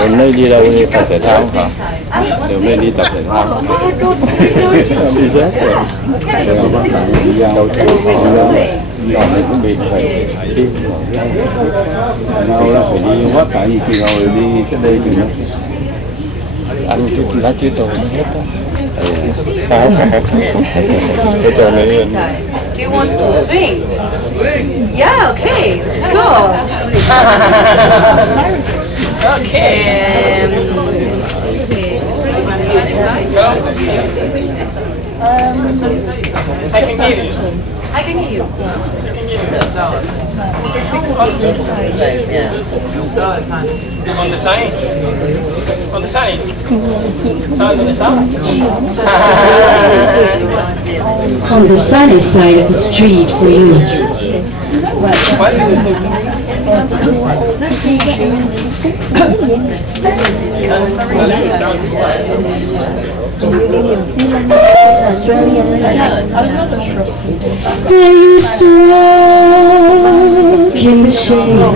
Hôm nay đi đâu đi tập thể thao hả? Hôm nay đi tập thể thao. Đi rất rồi. Đầu tiên nó cũng bị phải tim nào là phải đi quá cả gì khi rồi đi cái đây thì nó ăn chút lá chuối tỏi nó hết đó. Sao cái trò này. Do you want to swing? Yeah, okay, let's go. Okay. I can hear you. I can hear you. On the side? On the side? Side on the top? On the sunny side of the street for you. I used to walk in the shade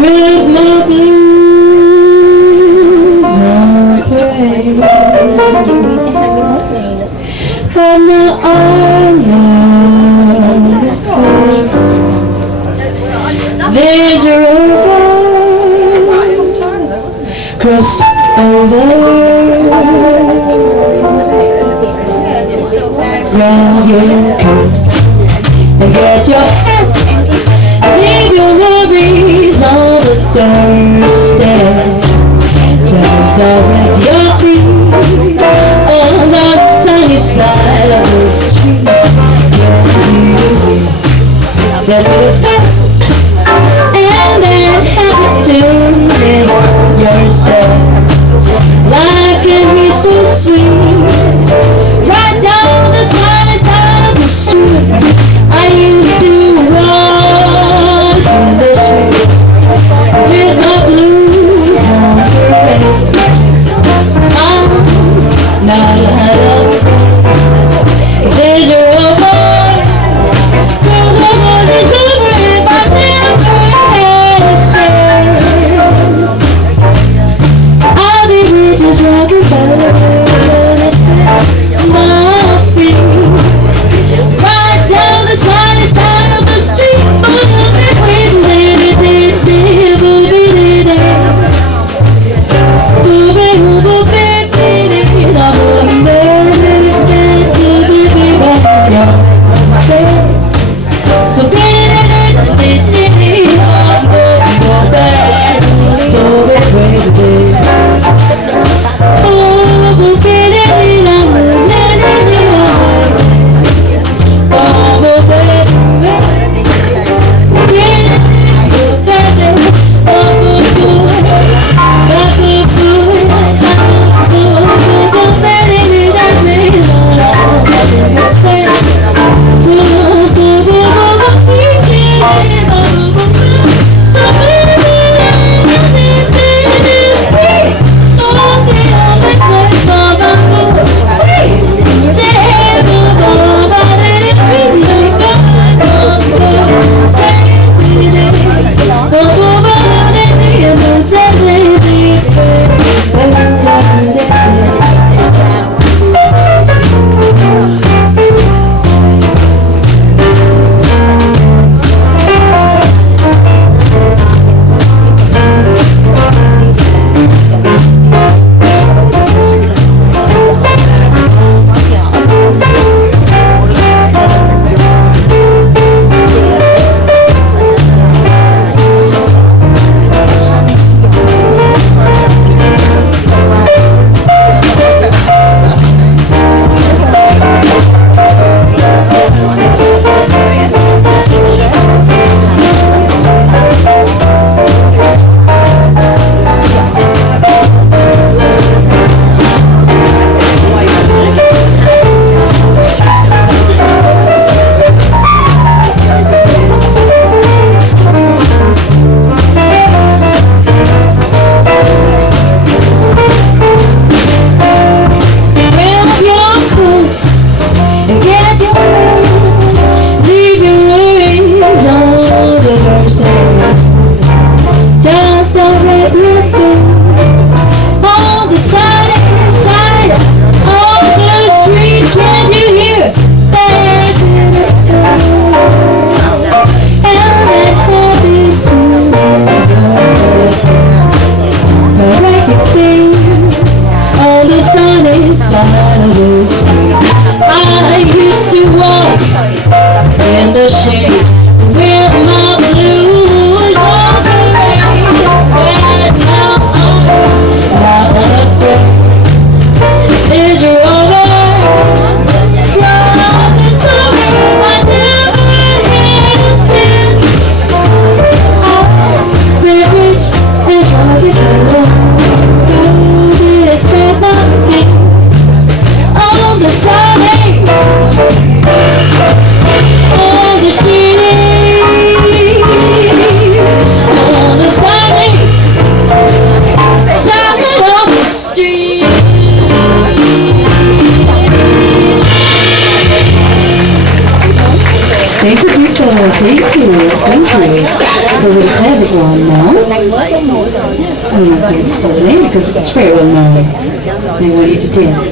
with my blues on parade, but now our love is cold. There's a road cross over. Grab your coat and get your hat, leave your worries on the doorstep. Just already your feet on that sunny side of the street. That little pat and that happy tune is yourself. Life can be so sweet. Right down the sunny side of the street, I used to walk in the shade with my one now. I'm not going to tell the name because it's very well known. They want you to dance.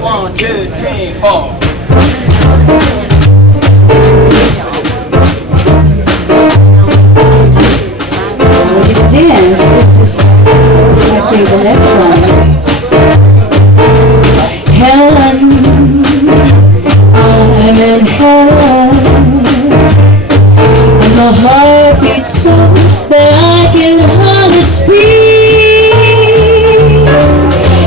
One, two, three, four. I want you to dance. This is, I think, the next song. Helen, I'm in heaven, and my heart beats so that I can hardly speak,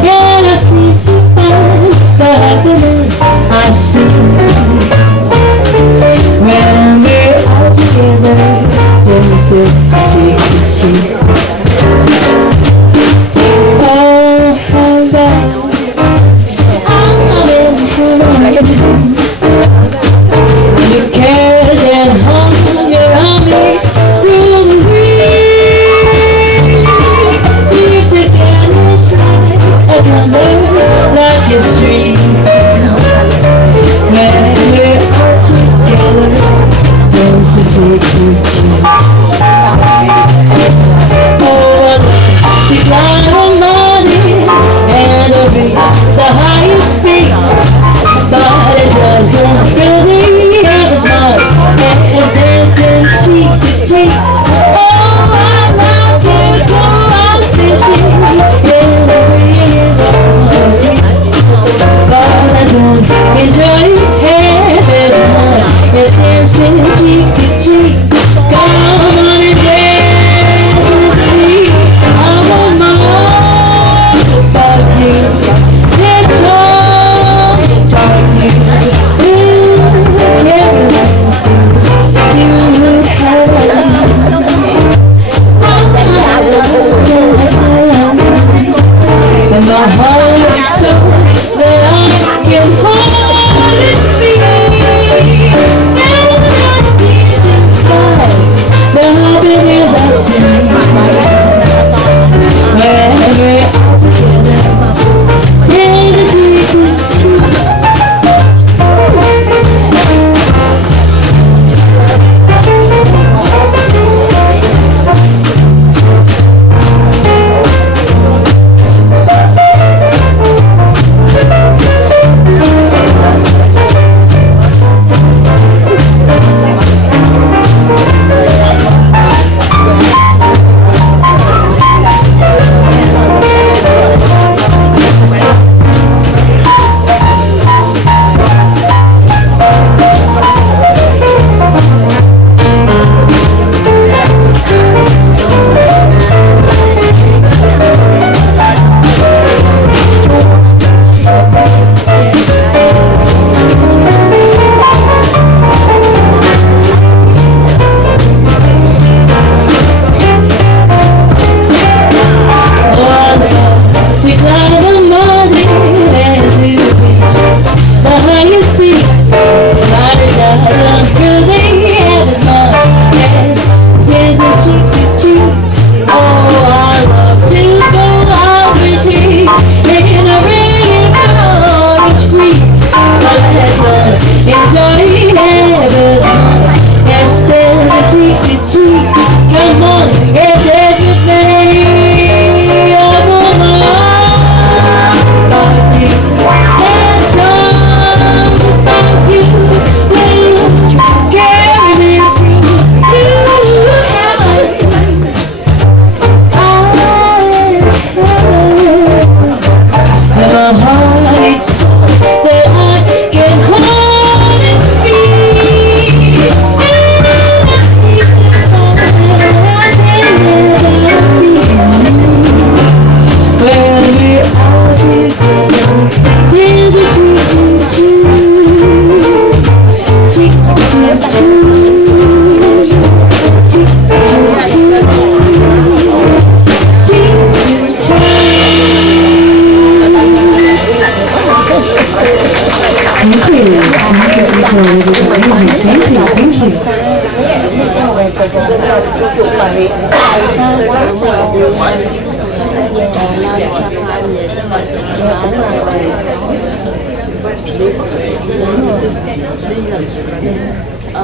and I seem to find the happiness I see when we're all together, dancing cheek to cheek. Oh, how about I'm in heaven. The cares and hunger on me through the week seem to vanish like a numbers, like history. When we're all together, dancing cheek to cheek. Oh, I'd like to climb on money and reach the highest peak, but it doesn't really have as much as dancing cheek to cheek. Oh, I'd like to go out fishing in the river, but I don't enjoy half as much as dancing cheek to cheek. Come on and dance with me. I want my arms about you, their charms about you. To heaven.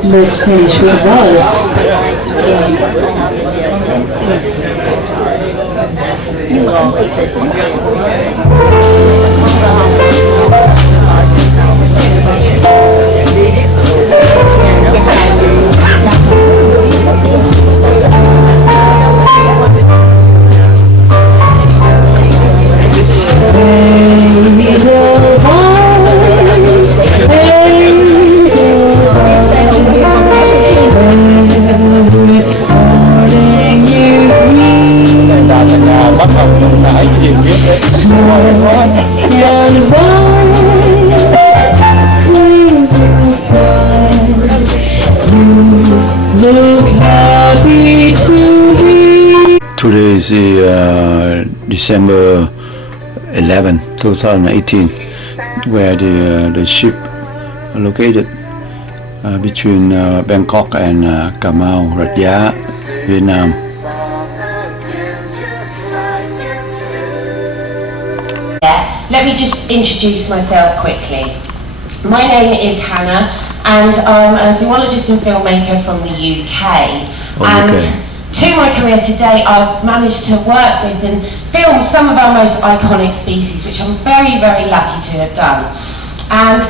Let's finish with Buzz. Đà thành nhà bắt học đồng nãi gì biết đấy. And look happy to be. Today is December 11, 2018, where the ship located between Bangkok and Cà Mau, Rạch Giá, Vietnam. Let me just introduce myself quickly. My name is Hannah and I'm a zoologist and filmmaker from the UK. And to my career today, I've managed to work with and film some of our most iconic species, which I'm very, very lucky to have done. And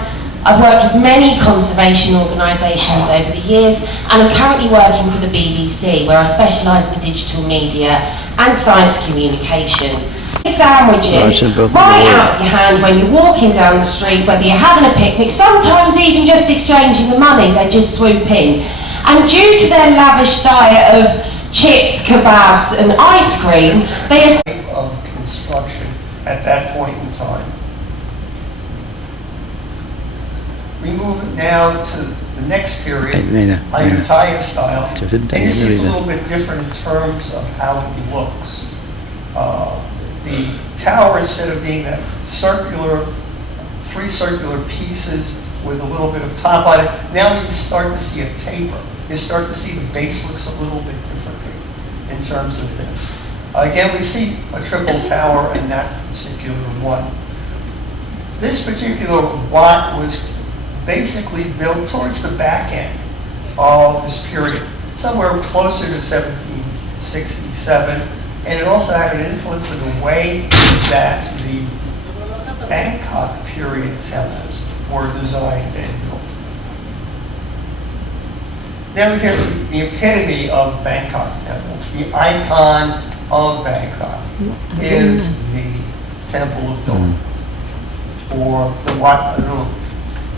I've worked with many conservation organisations over the years, and I'm currently working for the BBC, where I specialise in digital media and science communication. Sandwiches right out of your hand when you're walking down the street, whether you're having a picnic, sometimes even just exchanging the money, they just swoop in. And due to their lavish diet of chips, kebabs and ice cream, they are of construction at that point in time. We move now to the next period, Ayutthaya style, and this is a little bit different in terms of how it looks. The tower, instead of being that circular, three circular pieces with a little bit of top on it, now you start to see a taper. You start to see the base looks a little bit differently in terms of this. Again, we see a triple tower in that particular one. This particular lot was basically built towards the back end of this period, somewhere closer to 1767. And it also had an influence of the way that the Bangkok period temples were designed and built. Now we hear the epitome of Bangkok temples. The icon of Bangkok is the Temple of Dome, or the Wat Arun.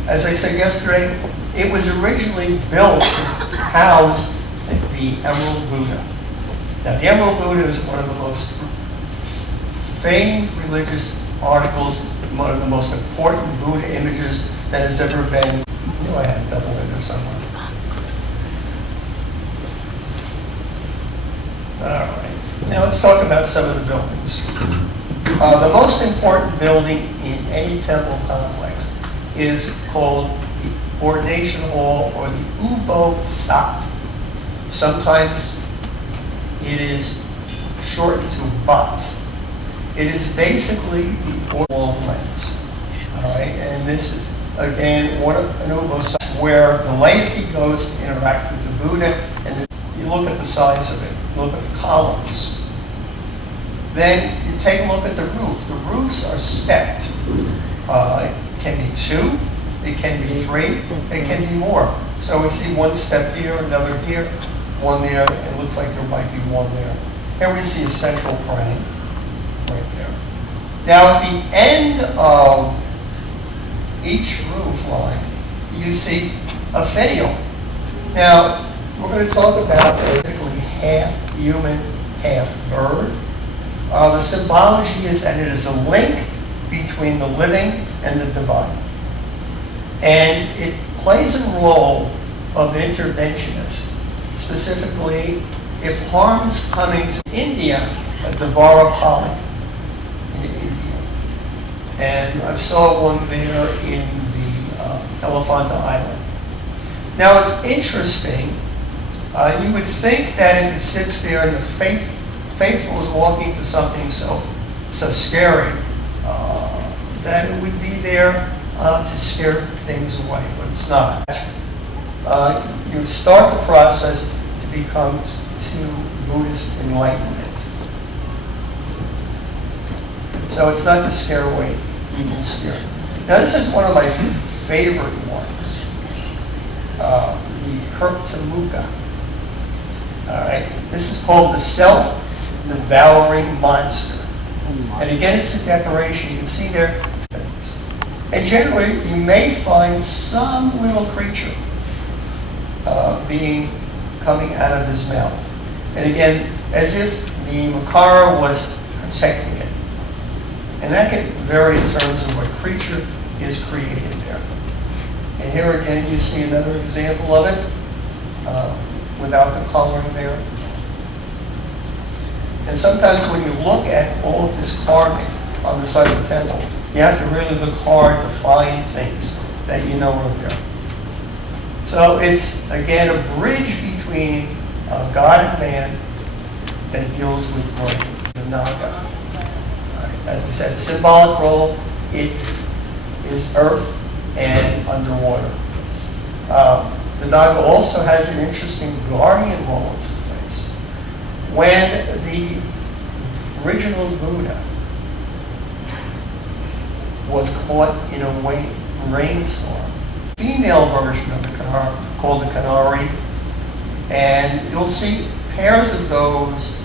As I said yesterday, it was originally built to house the Emerald Buddha. Now, the Emerald Buddha is one of the most famed religious articles, one of the most important Buddha images that has ever been. You know, I had a double in there somewhere. All right. Now let's talk about some of the buildings. The most important building in any temple complex is called the Ordination Hall, or the Ubo Sat. Sometimes it is shortened to Bat. It is basically the long lens. All right, and this is again one of an Ubo Sat, where the laity goes to interact with the Buddha, and this, you look at the size of it, look at the columns. Then you take a look at the roof. The roofs are stepped. It can be 2, it can be 3, it can be more. So we see one step here, another here, one there, and it looks like there might be one there. And we see a central frame right there. Now at the end of each roof line, you see a finial. Now, we're going to talk about basically half human, half bird. The symbology is that it is a link between the living and the divine. And it plays a role of interventionist. Specifically, if harm is coming to India, a Devarapalli in India. And I saw one there in the Elephanta Island. Now it's interesting, You would think that if it sits there and the faithful is walking to something so scary, that it would be there to scare things away, but it's not. You start the process to become to Buddhist enlightenment. So it's not to scare away evil spirits. Now this is one of my favorite ones, the Kurtamuka. All right, this is called the self-devouring monster. And again, it's a decoration. You can see there things. And generally, you may find some little creature coming out of his mouth. And again, as if the Makara was protecting it. And that can vary in terms of what creature is created there. And here again, you see another example of it without the coloring there. And sometimes when you look at all of this carving on the side of the temple, you have to really look hard to find things that you know are there. So it's, again, a bridge between God and man that deals with brain, the Naga. As I said, symbolic role, it is earth and underwater. The Naga also has an interesting guardian role to place. When the original Buddha was caught in a rainstorm, female version of the Kanari, called the Kanari, and you'll see pairs of those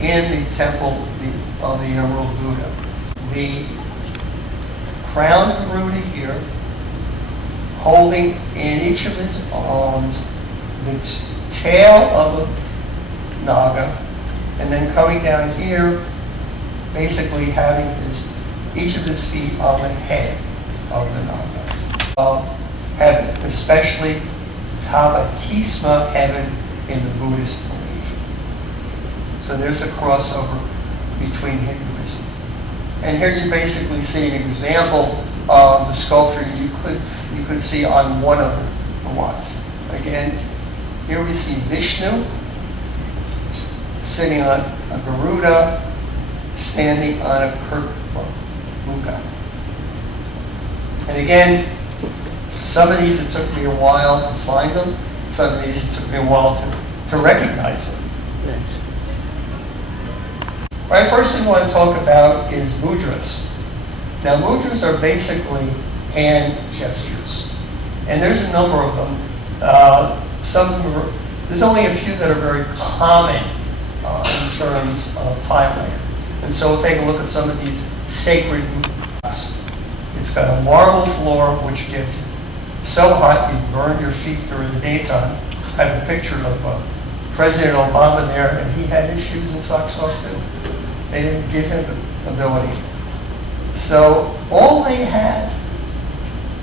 in the temple of the Emerald Buddha. The crowned Buddha here, holding in each of his arms the tail of a Naga, and then coming down here, basically having each of his feet on the head of the Naga. Heaven, especially Tabatisma heaven in the Buddhist belief. So there's a crossover between Hinduism. And here you basically see an example of the sculpture you could see on one of the wands. Again, here we see Vishnu sitting on a Garuda, standing on a Kurtamuka. And again, some of these it took me a while to find them. Some of these it took me a while to recognize them. All right, first thing I want to talk about is mudras. Now mudras are basically hand gestures. And there's a number of them. There's only a few that are very common in terms of Thailand. And so we'll take a look at some of these sacred mudras. It's got a marble floor which gets so hot you burn your feet during the daytime. I have a picture of President Obama there, and he had his shoes and socks off too. They didn't give him the ability. So all they had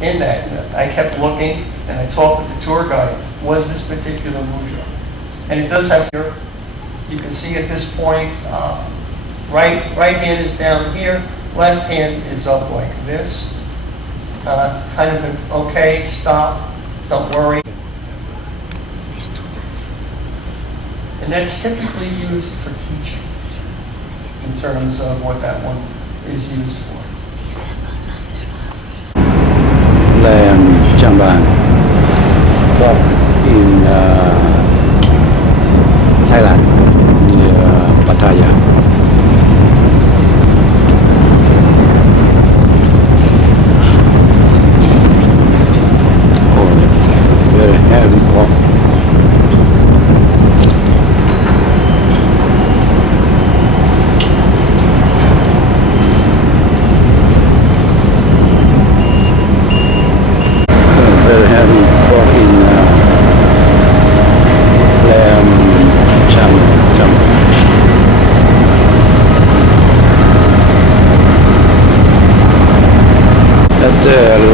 in that, and I kept looking, and I talked with the tour guide, was this particular mudra. And it does have here, you can see at this point, right hand is down here, left hand is up like this. Kind of an okay, stop, don't worry. And that's typically used for teaching in terms of what that one is used for. Jamban in Thailand, near Pattaya. Oh, very heavy walk. Very heavy walk in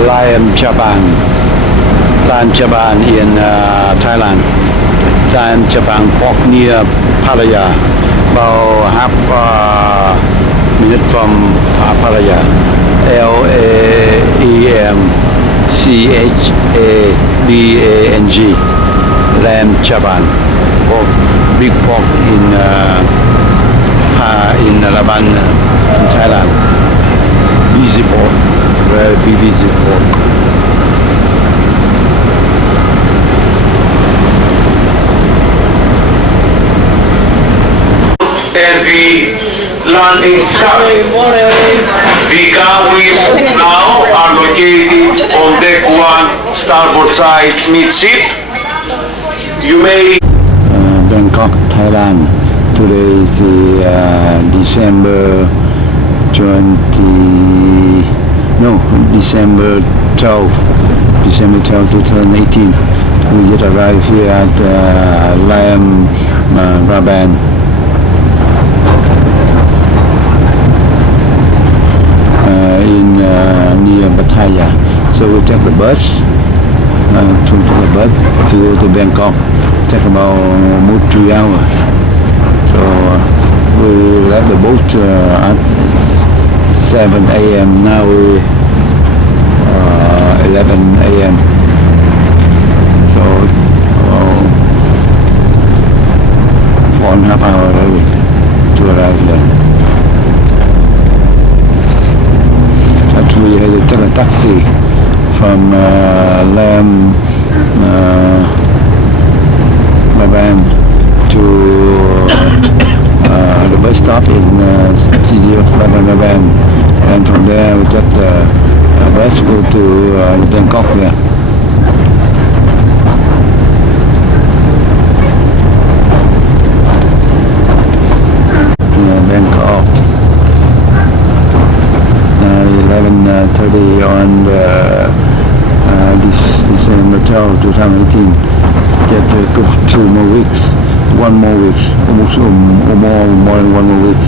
Lion Japan in Thailand. Lion Japan Park near Pattaya, about half minute from Pattaya. LAEMCHABANG, lamb chaban, pork, big pork in Laban, in Thailand. Busy pork, very busy pork. And the landing cabin. The gangways now are located on deck 1, starboard side, midship. You may Bangkok, Thailand. Today is the December 12, 2018. We just arrived here at Lam Raban. In near Pattaya. So we take the bus to go to Bangkok. Take about almost 3 hours. So we left the boat at 7 a.m. Now we 11 a.m. So 4.5 hours already to arrive here. But we had to take a taxi from Lam Raban to the bus stop in city of Lam Raban, and from there we took the bus go to Bangkok here. Bangkok. 11:30 on this December 12, 2018. Get to go 2 more weeks, 1 more week, almost more than 1 more week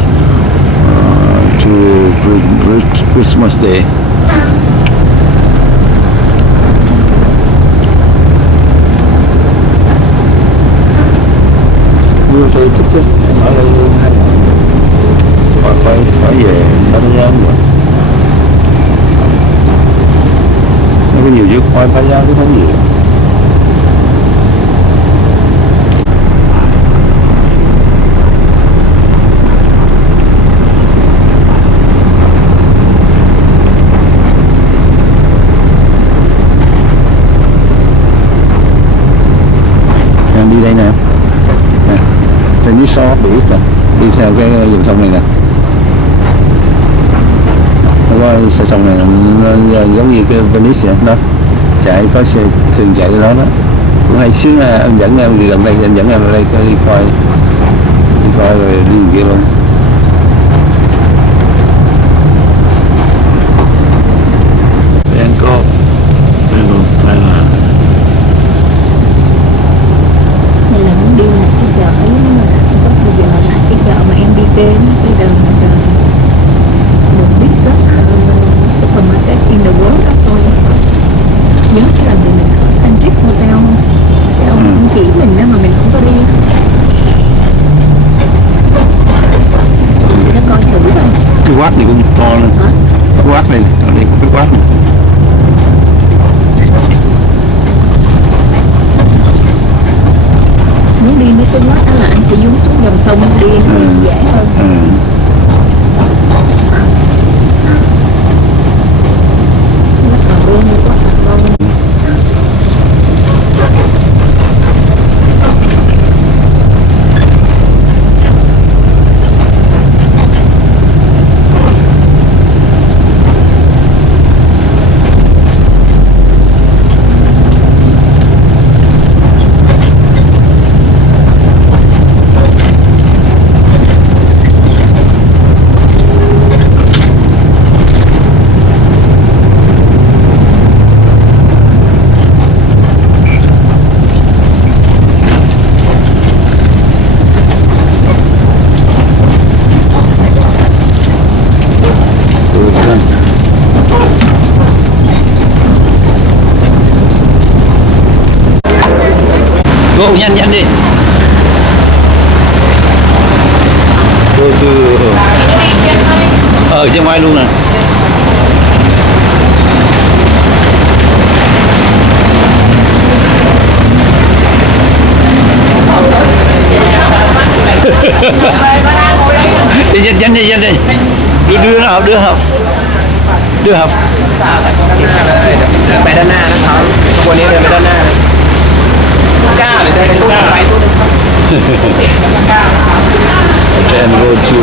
to Christmas Day. Đưa thì thích chứ, em ở đây luôn hay là phải về Pattaya rồi. Nó có nhiều chiếc khoai Pattaya chứ không nhiều. Em đi đây nè. Trên dưới xó biển nè, đi theo cái dòng sông này nè. Nó có sông này nó giống như cái Venice đó, chạy có xe thường chạy cái đó đó. Cũng hay xíu là em dẫn em gần đây, em dẫn em lại đây đi coi rồi đi kia luôn. Bangkok, Thailand. Hay là muốn đi lại cái chợ ấy mà có bây giờ lại cái chợ mà em đi đến cái đường biggest supermarket in the world đó thôi. Nhớ cái lần mình ở Centric Hotel không? Cái ông cũng chỉ mình đó mà mình không có đi. Để nó coi thử coi. Cái quát này cũng to lên. Hả? Cái quát này, ở đây có cái quát này. Muốn đi mấy cái quát đó là anh phải xuống dòng sông đi nó dễ hơn. Nó còn luôn như quát là con. Go nhanh đi. Go từ ở trên ngoài luôn nè. nhanh đi đưa nó học đưa học ไปด้านหน้านะครับขบวนนี้เดินไปด้านหน้าเลยก้าวหรือเดินไปตู้ไปตู้นึงครับ and go to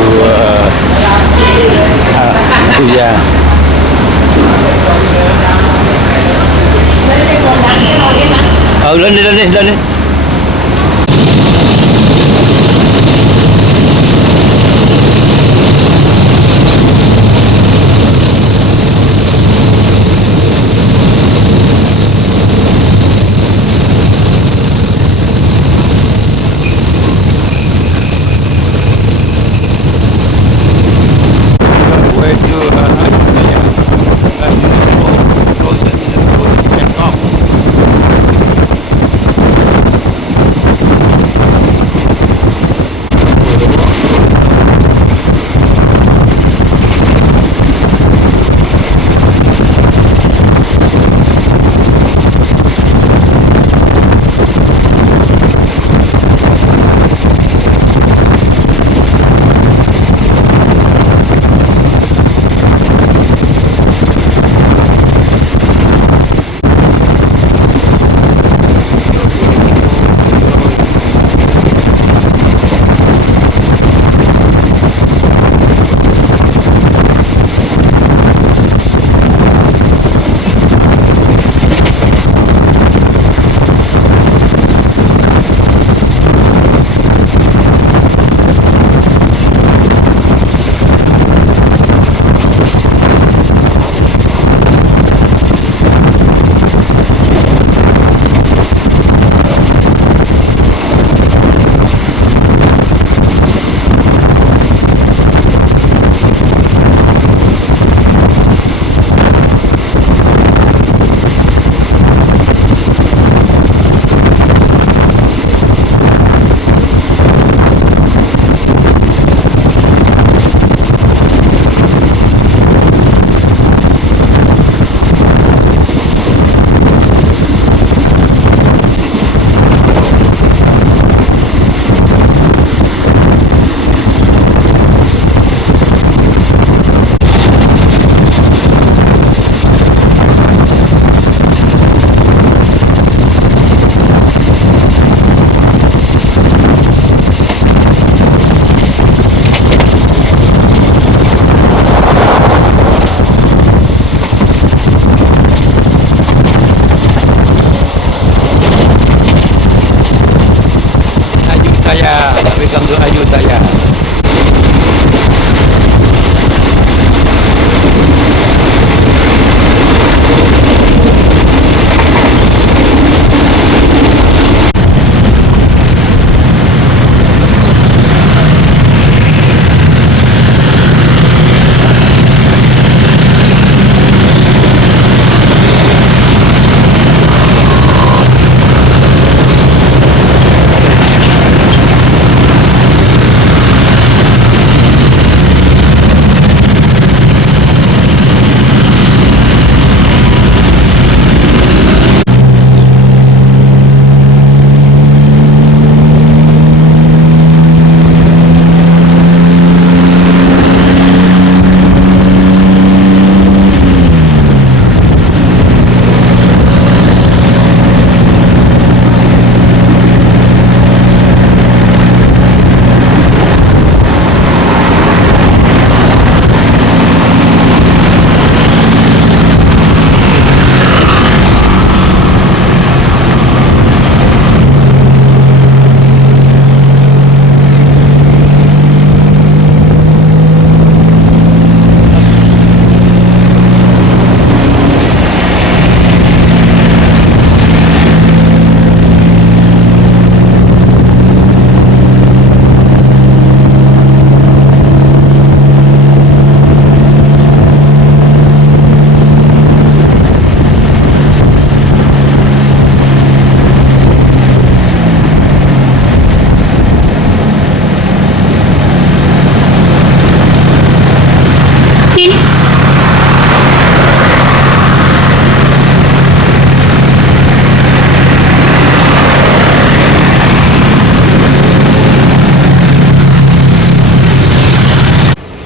yeah lên đi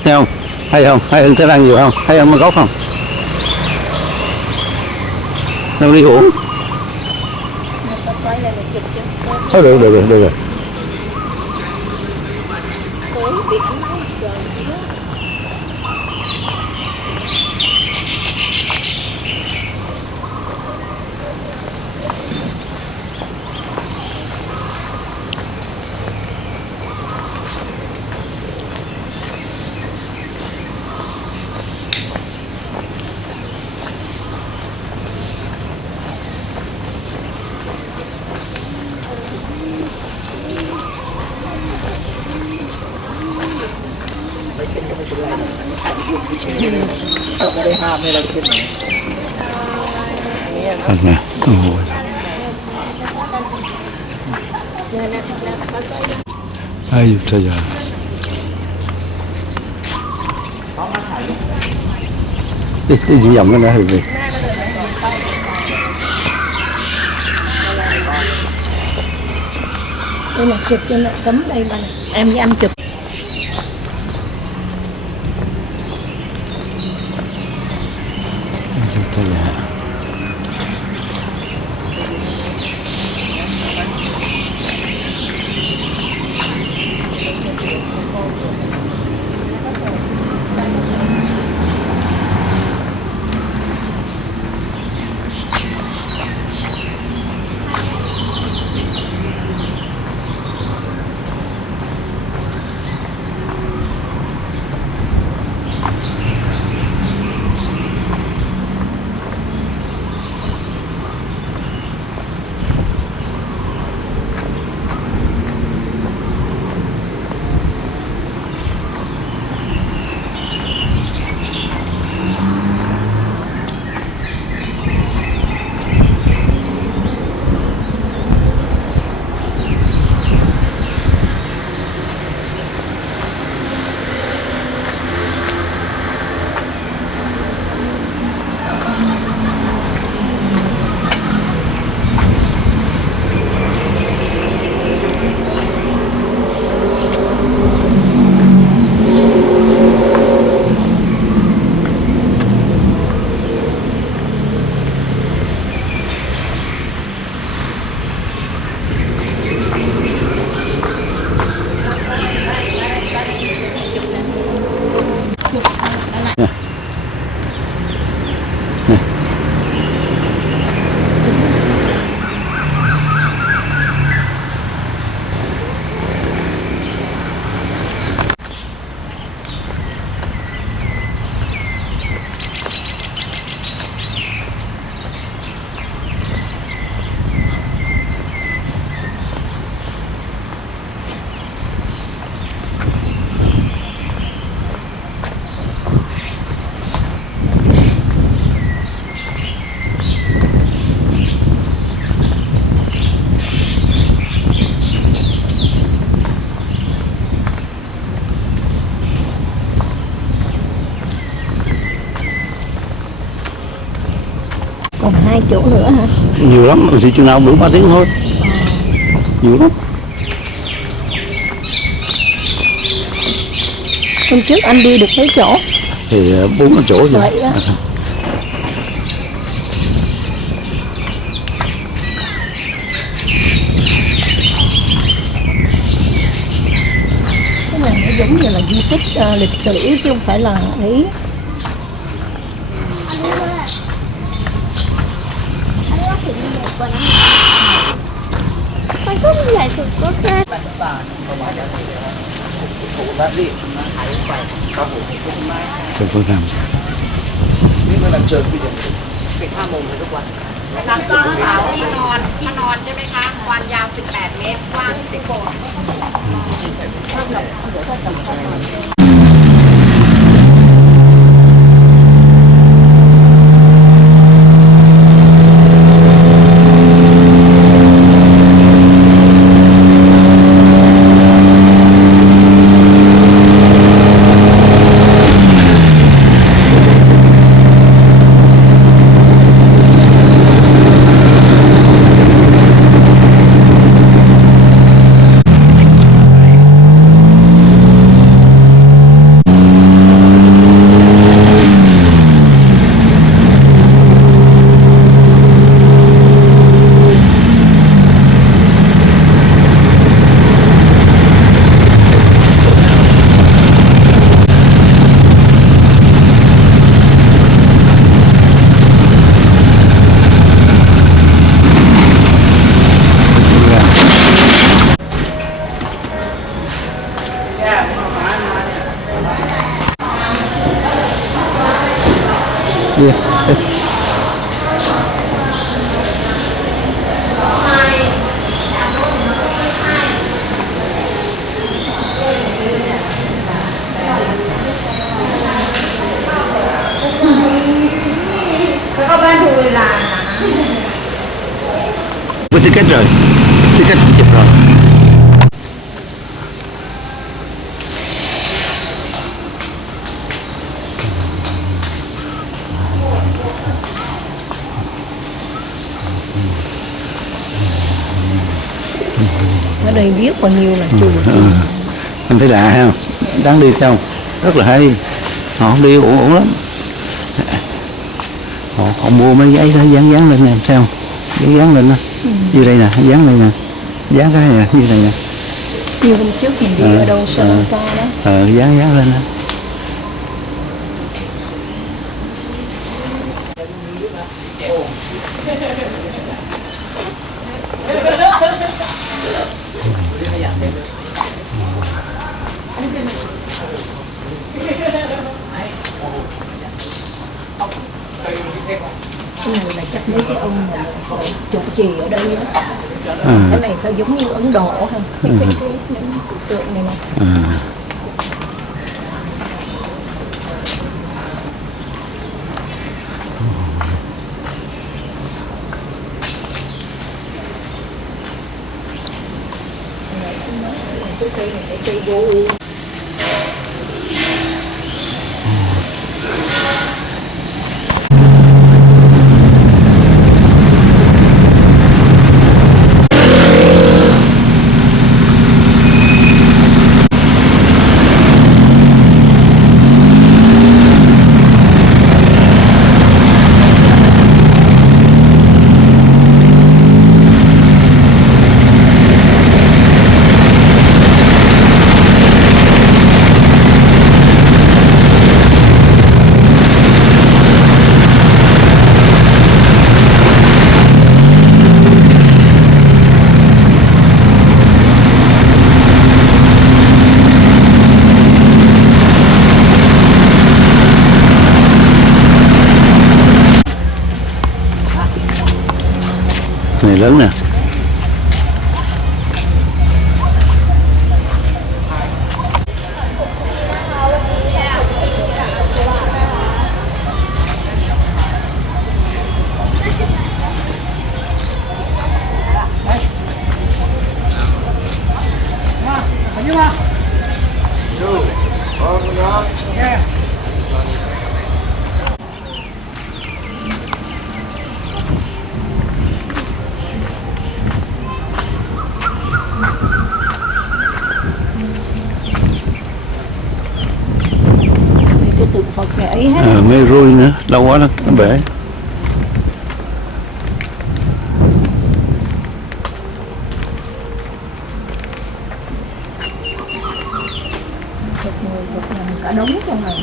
Thấy không? Hay không? Hay hơn Thái Lan nhiều không? Hay hơn Bangkok không? Đâu đi uống. Thôi được rồi. Thật nè. Ai trời giờ. Đi vòng nó nữa thì đây là chụp cho nó cấm đây mà em với anh chụp. Trời giờ. Còn 2 chỗ nữa hả? Nhiều lắm, mình chỉ chừng nào đủ 3 tiếng thôi. Nhiều lắm. Hôm trước anh đi được mấy chỗ? Thì 4 chỗ vậy. Vậy á. Cái này nó giống như là di tích lịch sử chứ không phải là ấy. Cho tôi làm.แล้วก็ที่นอนใช่ไหมคะความยาว 18 เมตร กว้าง 10 เมตร Yeah. Với tư cách rồi, tư cách chụp rồi. Ở đây biết bao nhiêu là chùa. Em thấy lạ không? Đáng đi theo, rất là hay. Họ không đi ổn lắm. Họ mua mấy giấy đó dán lên nè, thấy không? Dán lên đó. Như đây nè, dán đây nè. Dán cái này nè, như này nè. Như hôm trước mình đi ở đâu sân to đó. Dán lên đó. Cái này là chắc mấy cái ông mà trụ trì ở đây đó. Cái này sao giống như Ấn Độ ha? Cái tượng này nè. Cái cây này cái cây vô. Này lớn nè. Cái tượng Phật này ấy hết. Mấy rui nữa, lâu quá đó, nó bể. Phật ngồi Phật nằm cả đống trong này.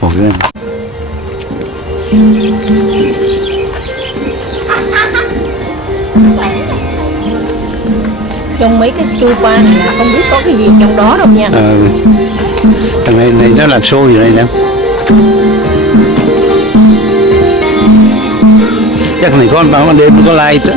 Ồ, cái này. Trong mấy cái stupa này là không biết có cái gì trong đó đâu nha. Thằng này nó làm show gì đây nè. Chắc này có ban đêm nó có light đó.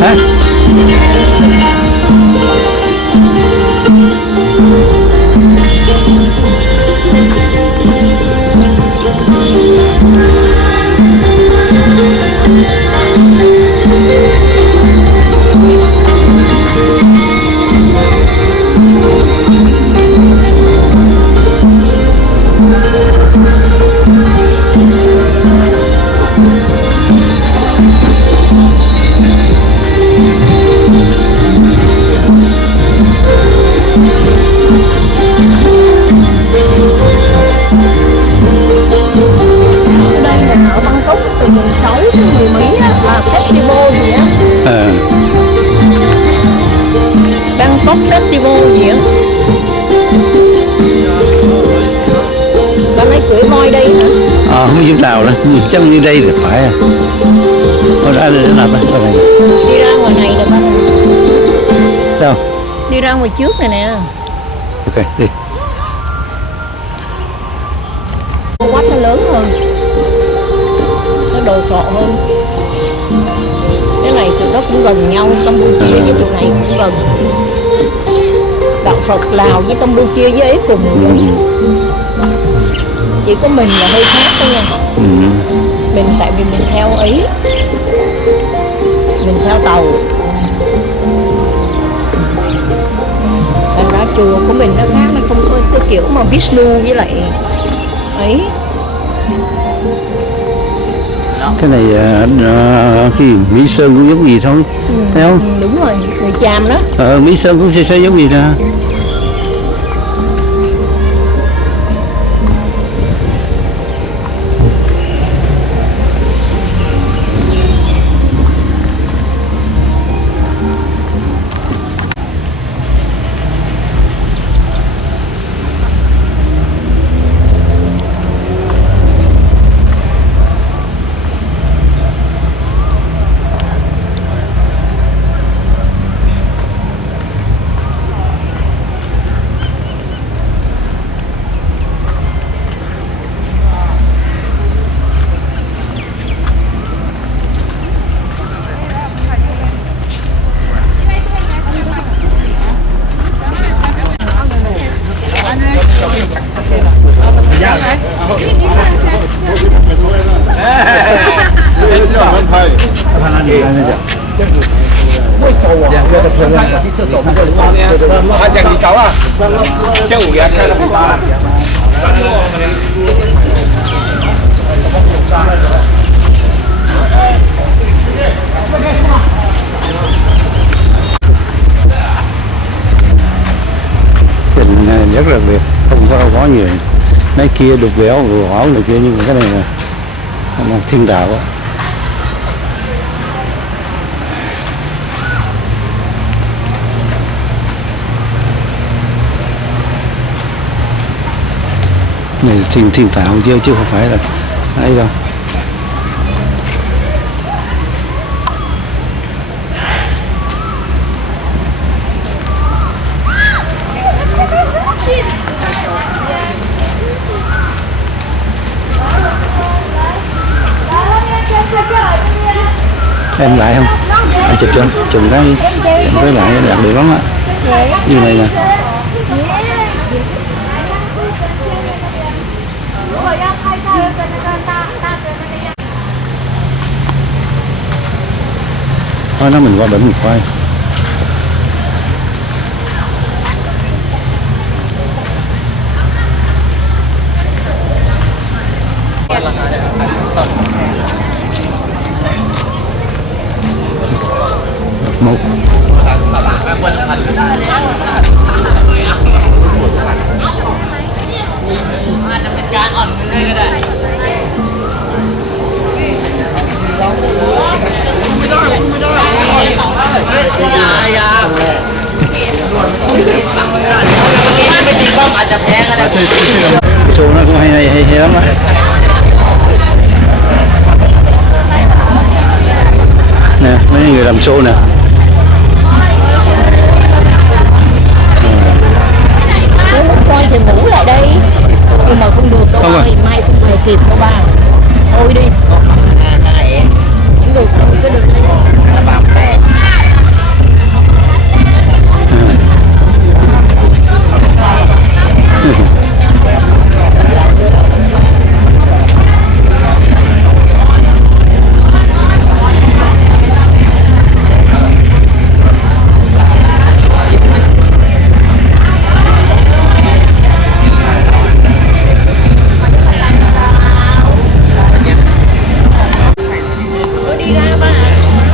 Hả? Không biết Vũng Tàu đó, chắc đi đây thì phải à. Ở đây là nào ta? Ở đây nè. Đi ra ngoài này được không? Đâu? Đi ra ngoài trước này nè. Ok, đi. Quách nó lớn hơn, nó đồ sộ hơn. Cái này tụi nó cũng gần nhau, Campuchia với tụi này cũng gần. Đạo Phật Lào với Campuchia với ấy cùng. Chỉ có mình là hơi khác thôi nha. Mình tại vì mình theo Ý, mình theo tàu. Thành ra chùa của mình nó khác, nó không có cái kiểu mà Vishnu với lại ấy. Cái này cái Mỹ Sơn cũng giống gì thôi, thấy không? Đúng rồi, người Chàm đó. Mỹ Sơn cũng sẽ giống gì nè. Chàng đi cháu à? Chứ ngủ ghé khai là không ba. Trình rất là biệt, không có đâu có nhiều. Mấy kia đục béo gõ này kia, nhưng mà cái này là thiên đạo á. Này thiên tạo chứ không phải là ấy đâu. Em lại không? Anh chụp cho, chụp cái lại đặc biệt lắm á. Như này nè. Thôi nó mình qua bển mình quay. Một cái show nó cũng hay lắm á. Nè mấy người làm show nè. Nếu muốn coi thì ngủ lại đây, nhưng mà không được đâu ba ơi, mai không về kịp đâu ba. Thôi đi. Không được, thôi cứ được.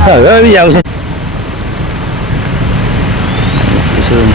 Trời ơi bây giờ xương.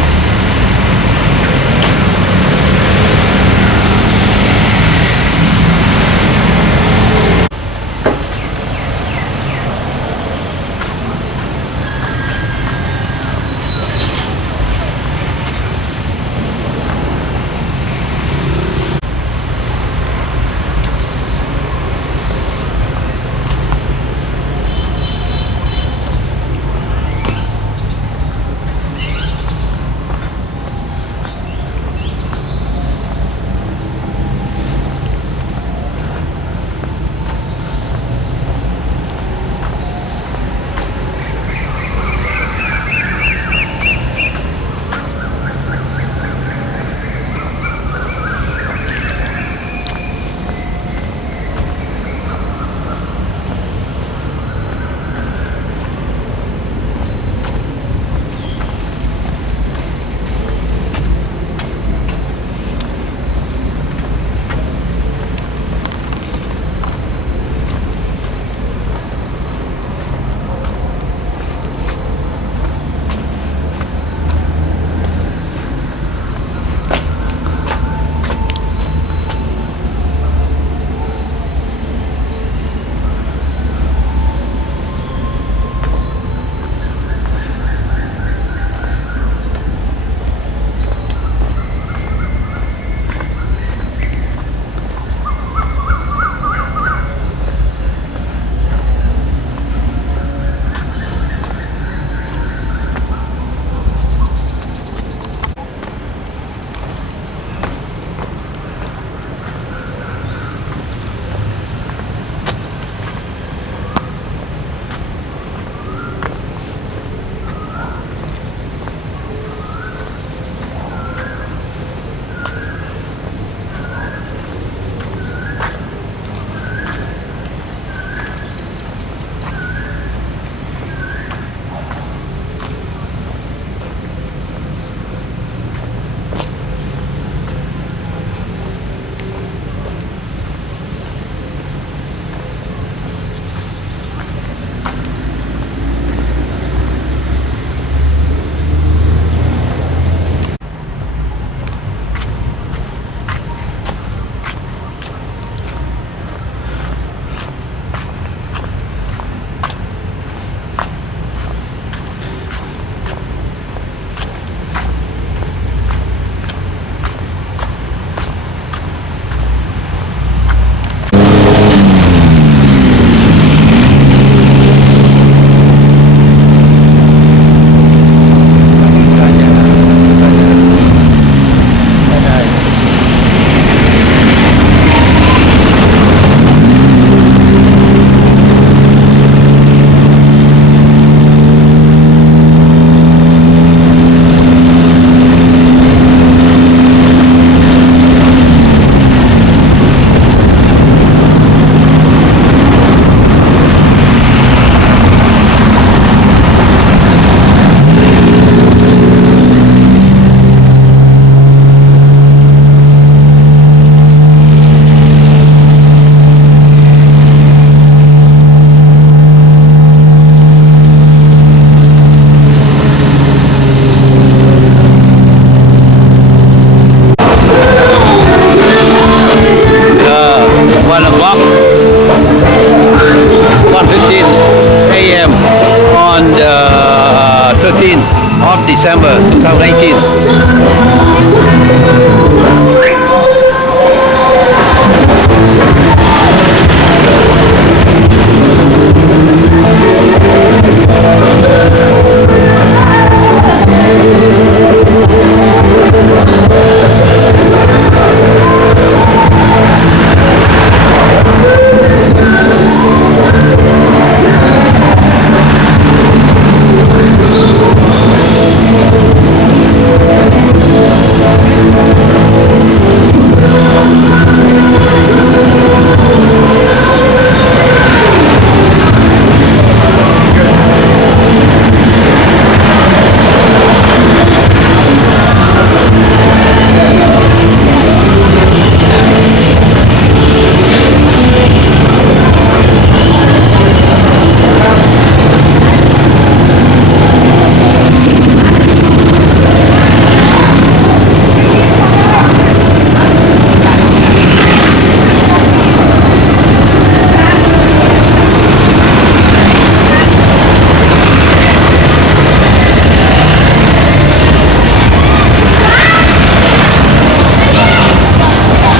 of December 2018.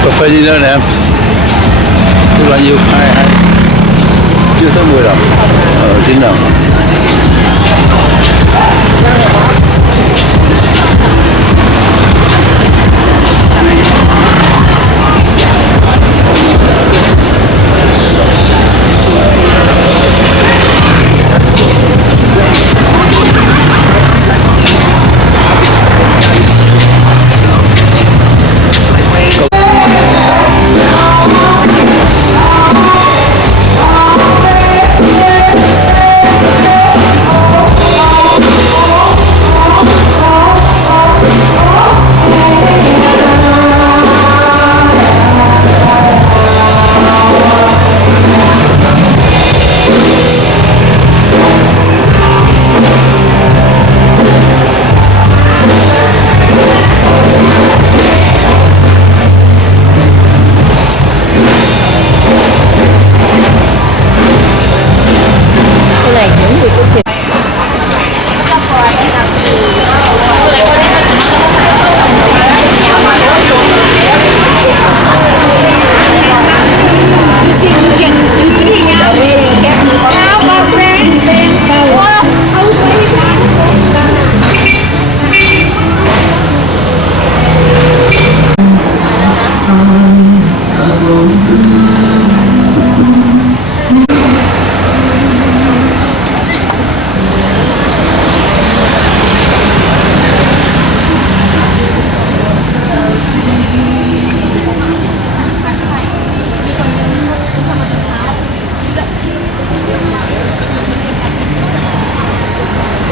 Buffet dinner nè em. Tức là nhiêu? Hai chưa tới 10 đồng. 9 đồng.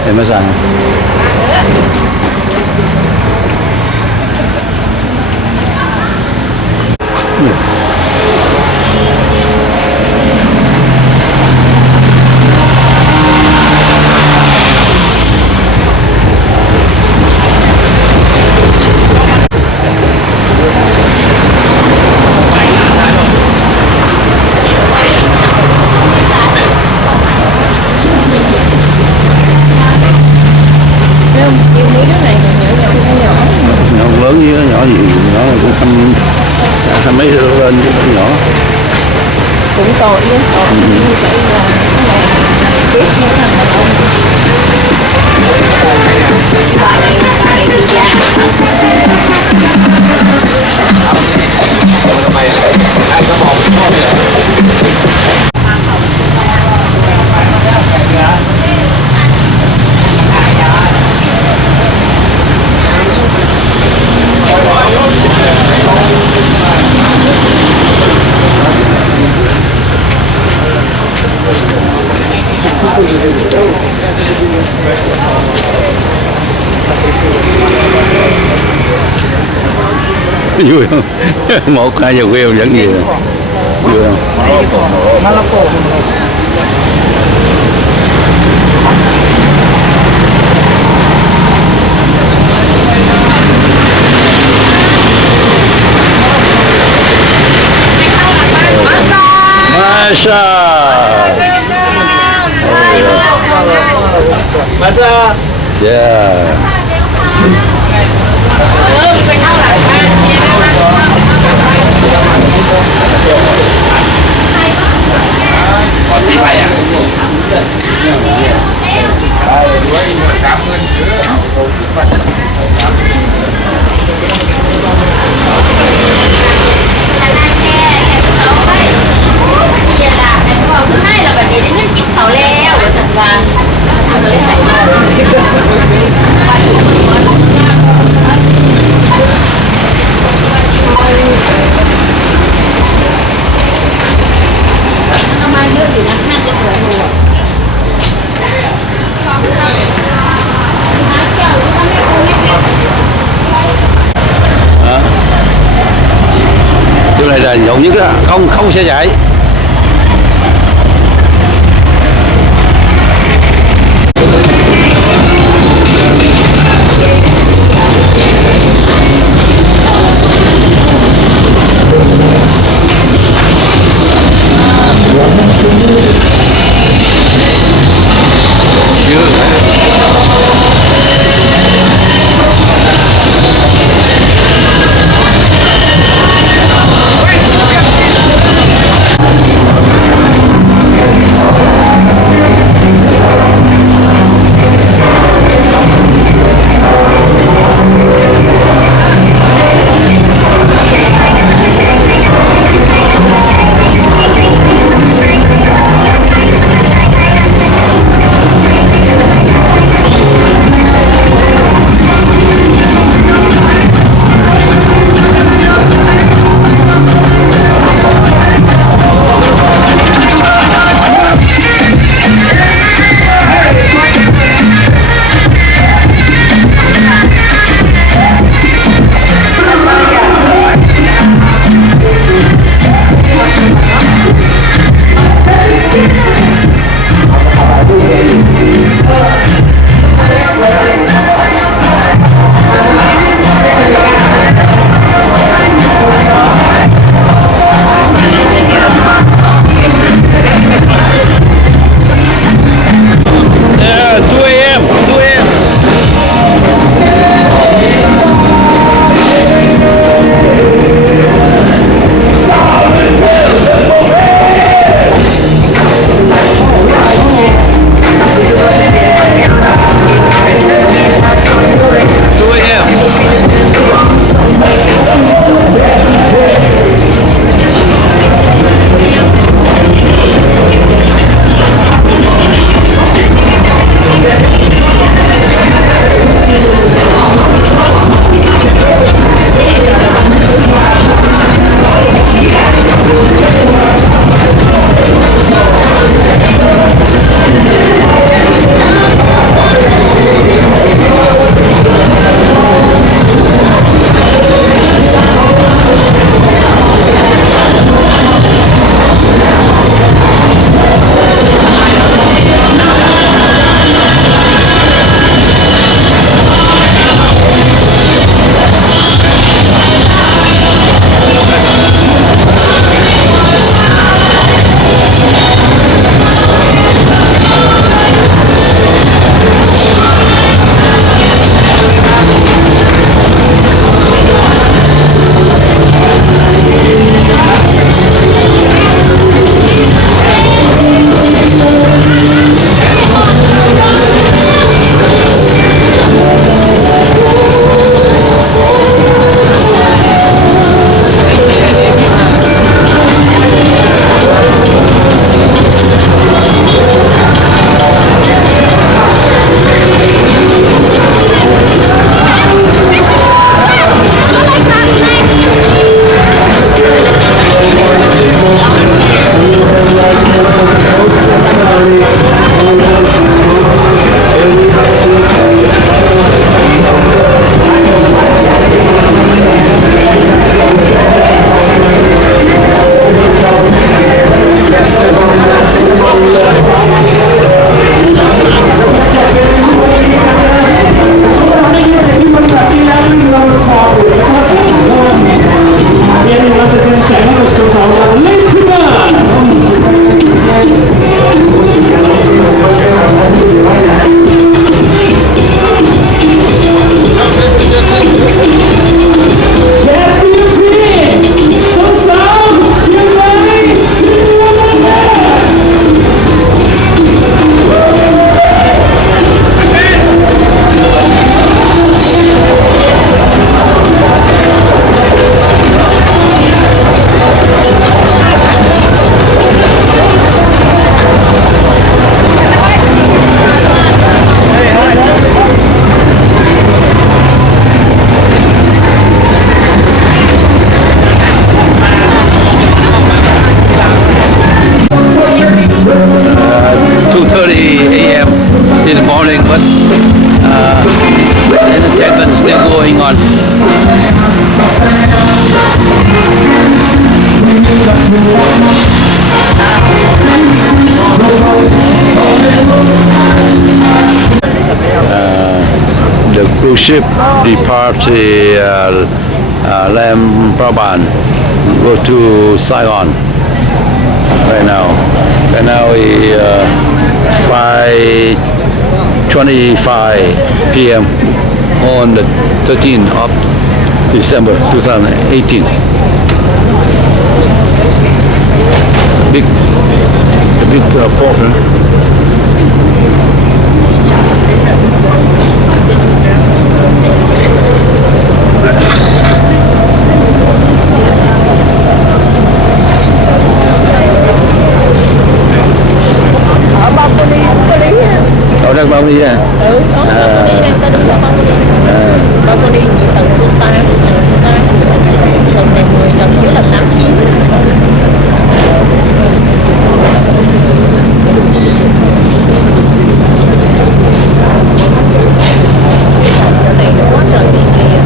Em mới sang. Lớn với nó nhỏ gì nó cũng trăm mấy đứa lên chứ không nhỏ cũng tội chứ tội như vậy là cái này biết như thằng đàn ông bà này thì già ai có một vui không? Một hai giờ khuya vẫn gì rồi. Vui không? Masa ก่อนที่ไปอ่ะ Chỗ này là nhộn nhất đó, không xe chạy. cruise ship depart Lam Prabang, go to Saigon right now. Right now we 5:25 p.m. on the 13th of December 2018. The big port, huh? Ở balcony cũng có lý ha. Ở đây bao nhiêu à? Ừ, có balcony đang tới đúng là balcony. Balcony chỉ tầng số 8, tầng này 10, tầng dưới là 8 chiếc. Chỗ này nó quá trời đi kìa.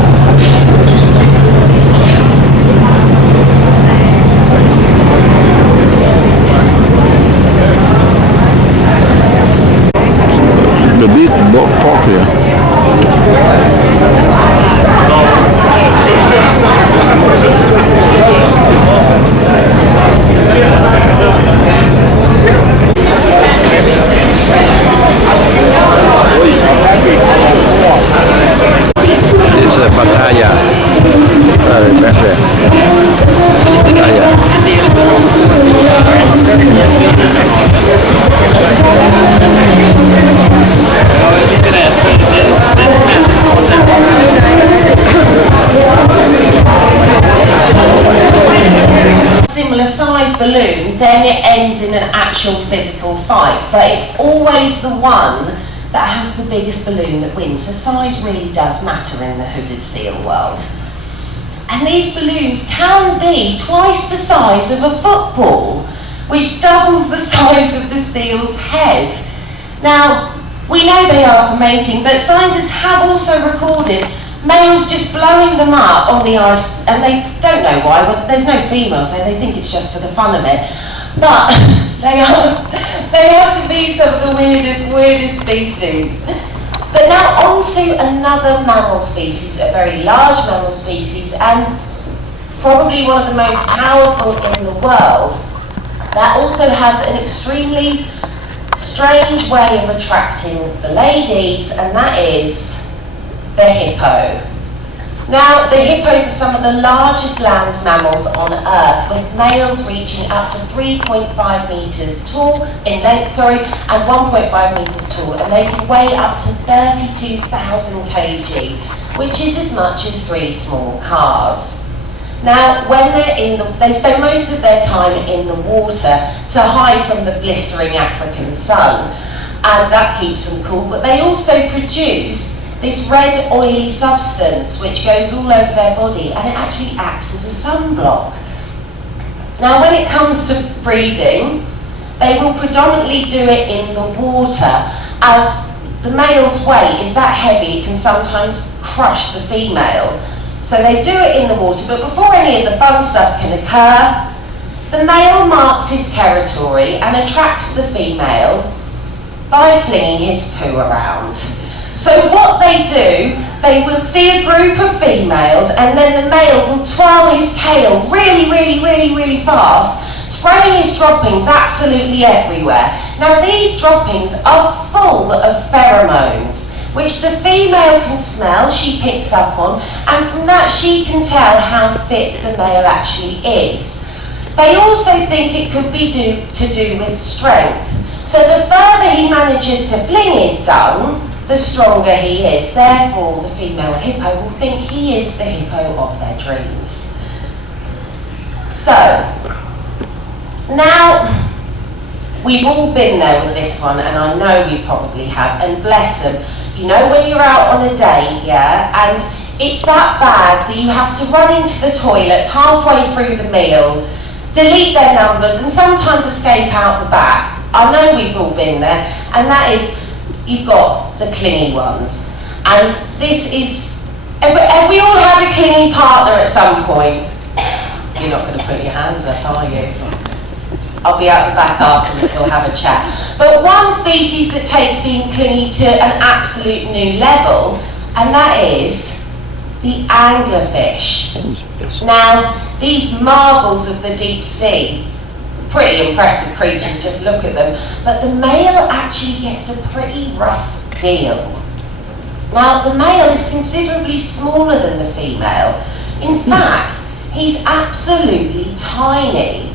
The big boat port here. It's a Pattaya. Back there. Pattaya. Similar size balloon, then it ends in an actual physical fight, but it's always the one that has the biggest balloon that wins. So size really does matter in the hooded seal world. And these balloons can be twice the size of a football, which doubles the size of the seal's head. Now, we know they are for mating, but scientists have also recorded males just blowing them up on the ice, and they don't know why, but there's no females there, they think it's just for the fun of it. But they have to be some of the weirdest species. But now on to another mammal species, a very large mammal species, and probably one of the most powerful in the world, that also has an extremely strange way of attracting the ladies, and that is the hippo. Now, the hippos are some of the largest land mammals on Earth, with males reaching up to 3.5 metres tall in length, and 1.5 metres tall, and they can weigh up to 32,000 kg, which is as much as 3 small cars. Now, when they spend most of their time in the water to hide from the blistering African sun, and that keeps them cool, but they also produce this red oily substance which goes all over their body, and it actually acts as a sunblock. Now, when it comes to breeding, they will predominantly do it in the water, as the male's weight is that heavy it can sometimes crush the female. So they do it in the water, but before any of the fun stuff can occur, the male marks his territory and attracts the female by flinging his poo around. So what they do, they will see a group of females, and then the male will twirl his tail really fast, spraying his droppings absolutely everywhere. Now, these droppings are full of pheromones, which the female can smell, she picks up on, and from that she can tell how fit the male actually is. They also think it could be to do with strength. So the further he manages to fling his dung, the stronger he is. Therefore, the female hippo will think he is the hippo of their dreams. So, now, we've all been there with this one, and I know you probably have, and bless them. You know when you're out on a date, yeah, and it's that bad that you have to run into the toilets halfway through the meal, delete their numbers, and sometimes escape out the back. I know we've all been there, and that is, you've got the clingy ones. And this is, have we all had a clingy partner at some point? You're not going to put your hands up, are you? I'll be out the back afterwards, we'll have a chat. But one species that takes being clingy to an absolute new level, and that is the anglerfish. Now, these marvels of the deep sea, pretty impressive creatures, just look at them, but the male actually gets a pretty rough deal. Now, the male is considerably smaller than the female. In fact, he's absolutely tiny.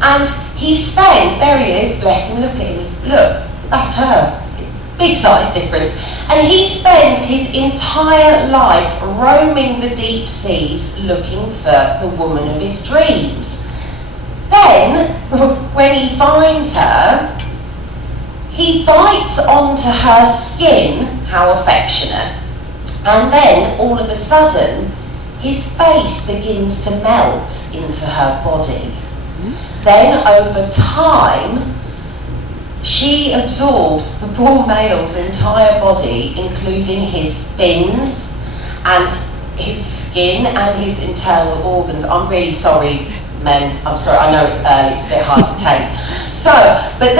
And he spends, there he is, bless him, look at him, look, that's her. Big size difference. And he spends his entire life roaming the deep seas looking for the woman of his dreams. Then, when he finds her, he bites onto her skin, how affectionate, and then all of a sudden his face begins to melt into her body. Then over time she absorbs the poor male's entire body, including his fins and his skin and his internal organs. I'm really sorry, men, I'm sorry, I know it's early, it's a bit hard to take. So, but